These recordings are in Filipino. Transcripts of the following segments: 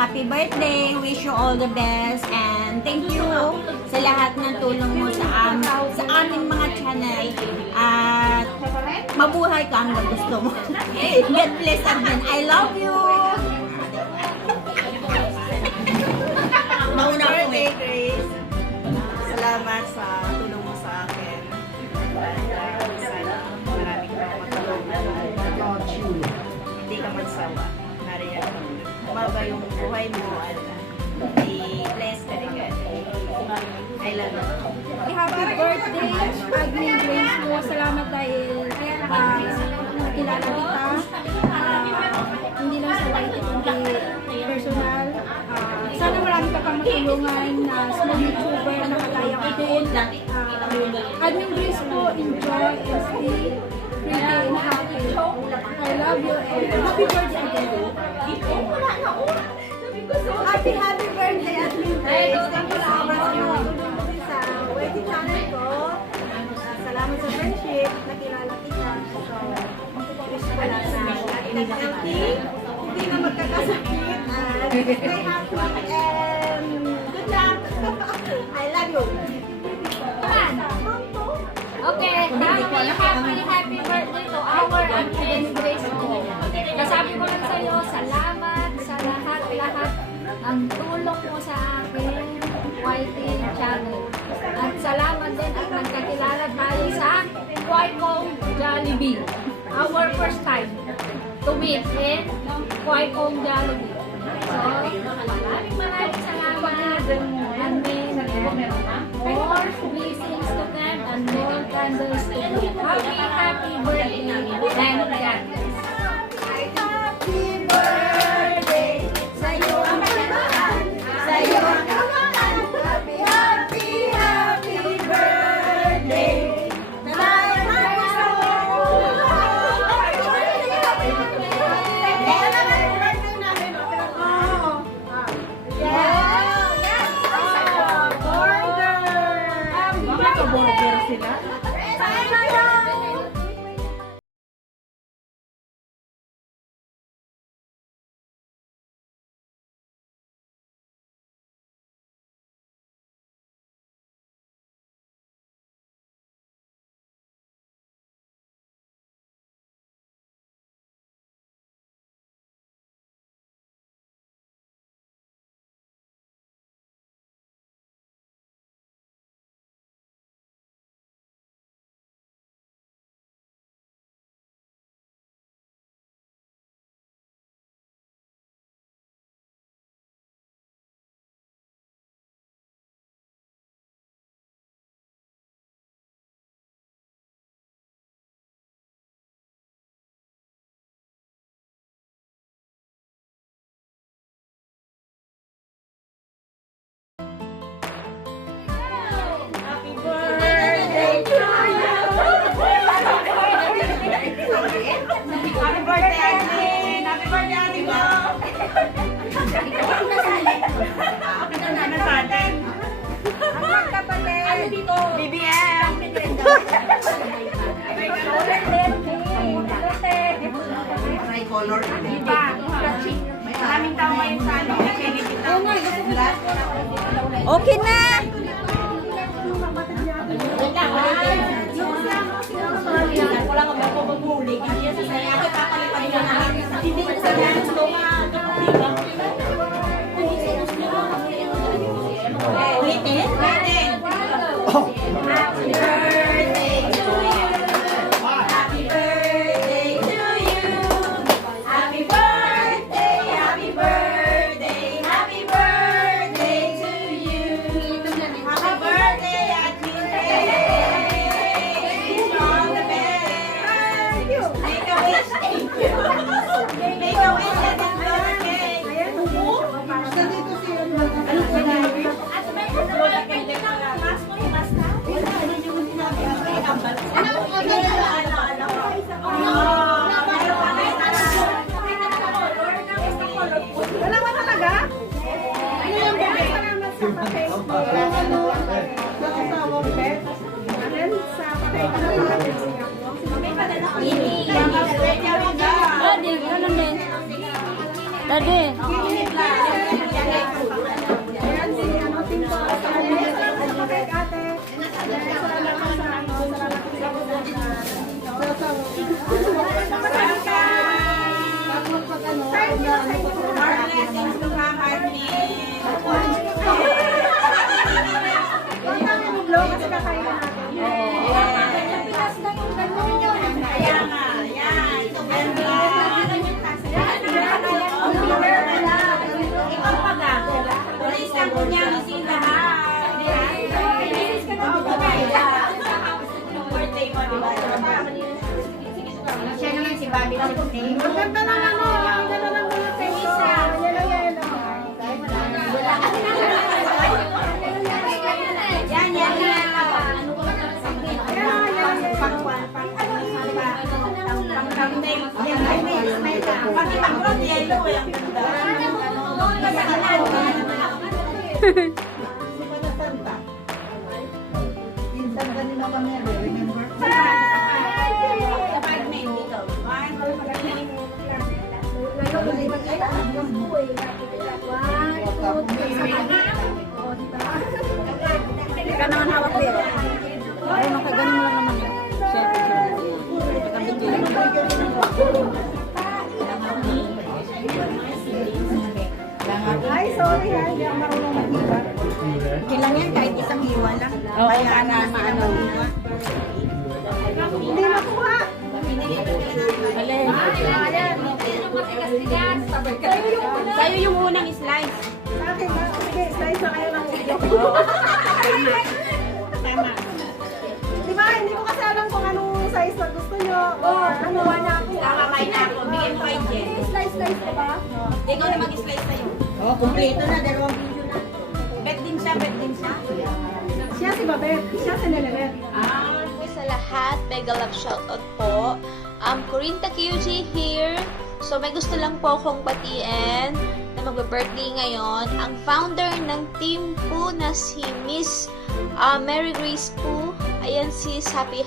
happy birthday. Wish you all the best. And thank you sa lahat ng tulong mo sa aming mga channel. At mabuhay ka hanggang gusto mo. God bless again. I love you. Mauna ko Grace. Salamat sa tulong mo sa akin. Maraming matulong. Hindi ka magsawa. Nariyan ka. Mababa yung buhay mo at i-bless ka rin. I love you. Happy birthday, Admin Grace mo. Salamat dahil nakilala kita. Hindi lang sa light, kundi personal. Sana marami ka pang matulungan na small YouTuber na kagaya ko din. Admin Grace po, enjoy and stay pretty and happy. I love you and happy birthday again. Happy birthday, Admin Grace. Thank you so much sa mga tulong sa wedding channel ko. Salamat sa friendship. Nakilala kita. So, wish ko lang na lagi ka healthy. Hindi na magkakasakit. Stay happy and good luck. I love you. Okay, happy birthday to our Admin Grace mo. Kasabi ko lang sa'yo, salamat sa lahat ang tulong mo sa akin, YT channel. At salamat din at nagkakilala tayo sa Quaicong Jollibee. Our first time to meet in Quaicong Jollibee. So, maraming salamat and then more blessings to them and more candles to them. Happy birthday and God bless. Happy birthday sa'yo ang kamahan, sa'yo ang kamahan. Happy birthday. Salamat gusto mo. Burger sila. Happy birthday to you. Happy birthday, Admin. Happy birthday, Admin ko. Ano sa atin? Ang magkapatid. Ano dito? BBM. Tricolor. Diba? Maraming tao ngayon sa ano. Okay na. Wala ka ba po maghuli? Hindi sa saya. Papalipad na namin. Hindi sa saya. Gusto nga. Ulitin? Ulitin. Happy birthday to you. Happy birthday to you. Happy birthday, happy birthday, happy birthday to you. Happy birthday, Admin Grace. All the best. Make a wish. Thank you. Make a wish, Admin Grace. Ano ba na? At may kasama kayo din ang mas mo, mas na. Dalawa talaga? Ano yung bebe? Salamat sa pa-Facebook. Nakasawang pet. Anan sa pa-Facebook. May padala ko. Ini. Tadi. Ayan si ano, Team ko. Salamat po kay ate. Salamat po sa ano, salamat po sa kasi kakain na natin. Siya naman si Bobby na Ang ganda ng ano, ang ganda ng mga peso. Yellow, yellow. Yan. Ika naman hawak din. Ano ka ganun mo lang naman. Ay, sorry ha, hindi ako marunong mag-iba. Kailan yan kahit isang iwan lang. Kaya na maano. Hindi makuha. Alin. Sa'yo yung unang slice. Sa akin ba? Sige, slice na kayo ng video. Tama. Di ba, hindi ko kasi alam kung anong size na gusto nyo. Or ano, wala ako. Kakakain na ako. Bigyan mo kay Jen. Slice ko ba? Ikaw na mag-slice sa'yo. Oo, kumpleto na. Dalawang video na. Bet din siya. Siya si Babet. Siya si Nelelet. Po sa lahat, mega love shoutout po. Corinta QG here. So, may gusto lang po akong batiin na magbe-birthday ngayon. Ang founder ng team po na si Miss Mary Grace po. Ayan sis, happy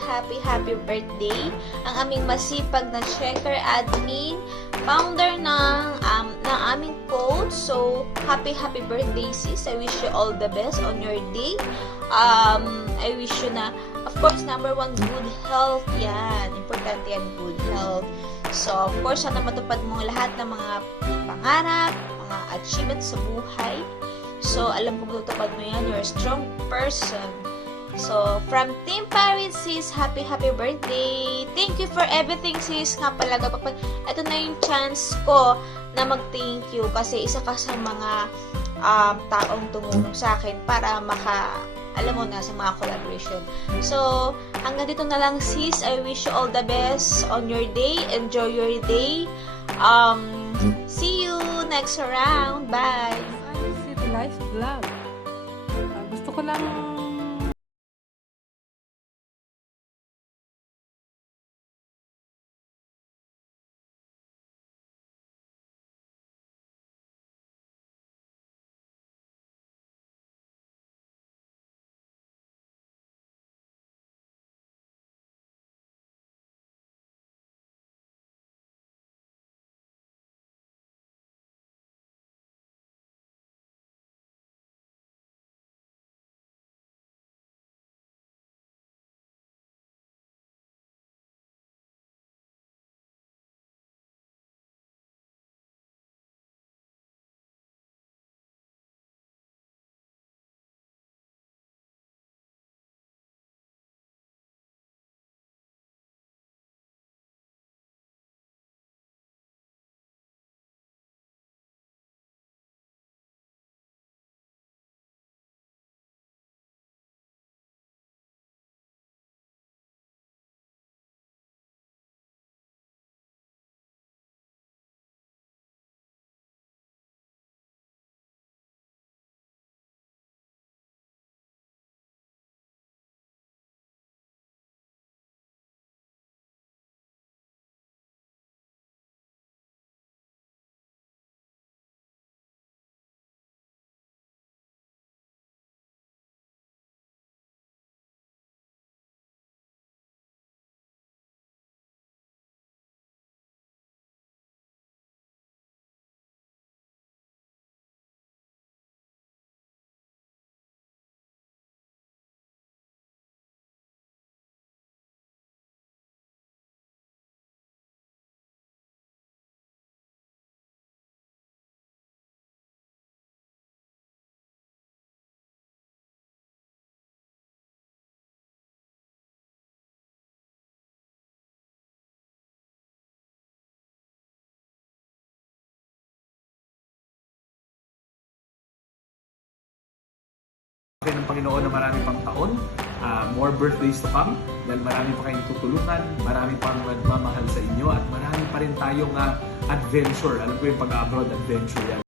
birthday. Ang aming masipag na checker admin, founder ng aming coach. So, happy birthday sis. I wish you all the best on your day. I wish you na, of course, number one, good health. Yan. Importante yan, good health. So, of course, sana matupad mo lahat ng mga pangarap, mga achievements sa buhay. So, alam ko matutupad mo yan. You're a strong person. So, from Team Paris, sis, happy birthday. Thank you for everything, sis. Nga pala, ito na yung chance ko na mag-thank you kasi isa ka sa mga taong tumulong sa akin para alam mo na, sa mga collaboration. So, hanggang dito na lang, sis. I wish you all the best on your day. Enjoy your day. See you next round. Bye! City Life Vlog. Gusto ko lang ng Panginoon na marami pang taon, more birthdays to come, dahil marami pa kayong tutulungan, marami pang nagmamahal sa inyo, at marami pa rin tayong adventure. Alam ko yung pag-abroad adventure yan.